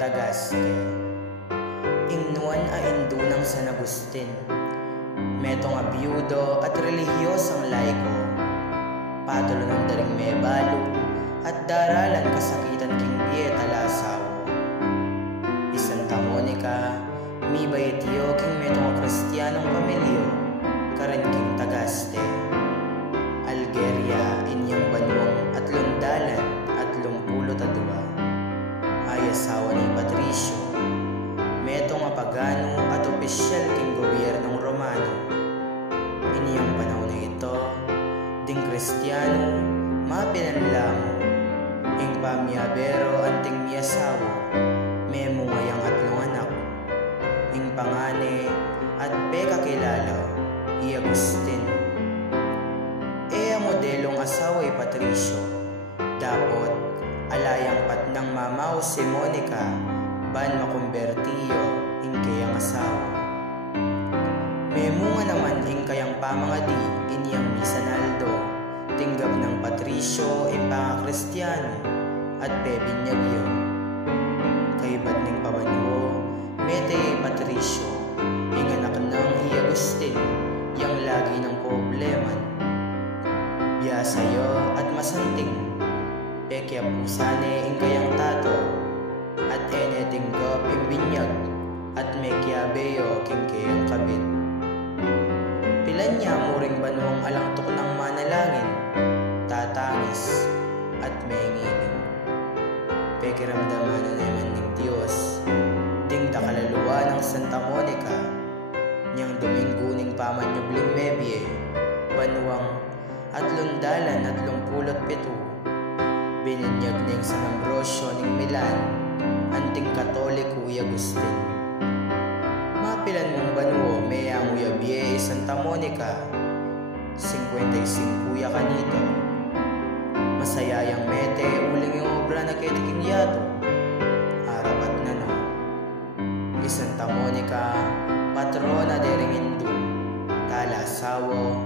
Tagaste. Ingnuan a indunang San Agustin, metong abyudo at relihiyosang laiko, patulo ng daring mebalo at daralan kasakitan king Pieta Lasaw. Santa Monica, mi bayetyo king metong kristyanong pamilyo, karen king Tagaste. Algeria, inyang banwang at lundalan at 22. Ay asawa ni Patricio, metong apagano at opisyal king gobyernong Romano. Iniyang panahon na ito, ding kristyano, mapinanlamo, ing pamyabero anting miyasawo, memo ngayang atlong anak, ing pangane at pekakilala, i Agustin. Modelong asawa'y Patricio, dapot alayang patnang mamaw si Monica, ban makumbertiyo ing kayang asawa. Memunga naman ing kayang pamangadi inyang misanaldo, tinggab ng Patricio ing pangakristyano at pebinyagyo. Kay badning pabanwo, mete Patricio, ing anak ng Agustin, yang lagi ng probleman. Biyasayo at masanting, pekya pusane ing kayang tato, at enetinggop ing binyag, at mekya beyo king kayang kabit. Pilan niya muring banwang alangtok ng manalangin, tatangis, at mengiling. Pekiramdaman na naman ng Diyos, ding takalaluwa ng Santa Monica, niyang dumingguning pamanyubling mebye, banwang at lundalan at 27. Bininyag ning San Ambrosio ning Milan, anting Katoliko i Agustin. Mapilan mong banwo mayang uyabye Santa Monica, 55 ya kanito. Masayayang mete uling yung obra na ketiking yato, arapat na no. Santa Monica, patrona dering Hindu, talasawo,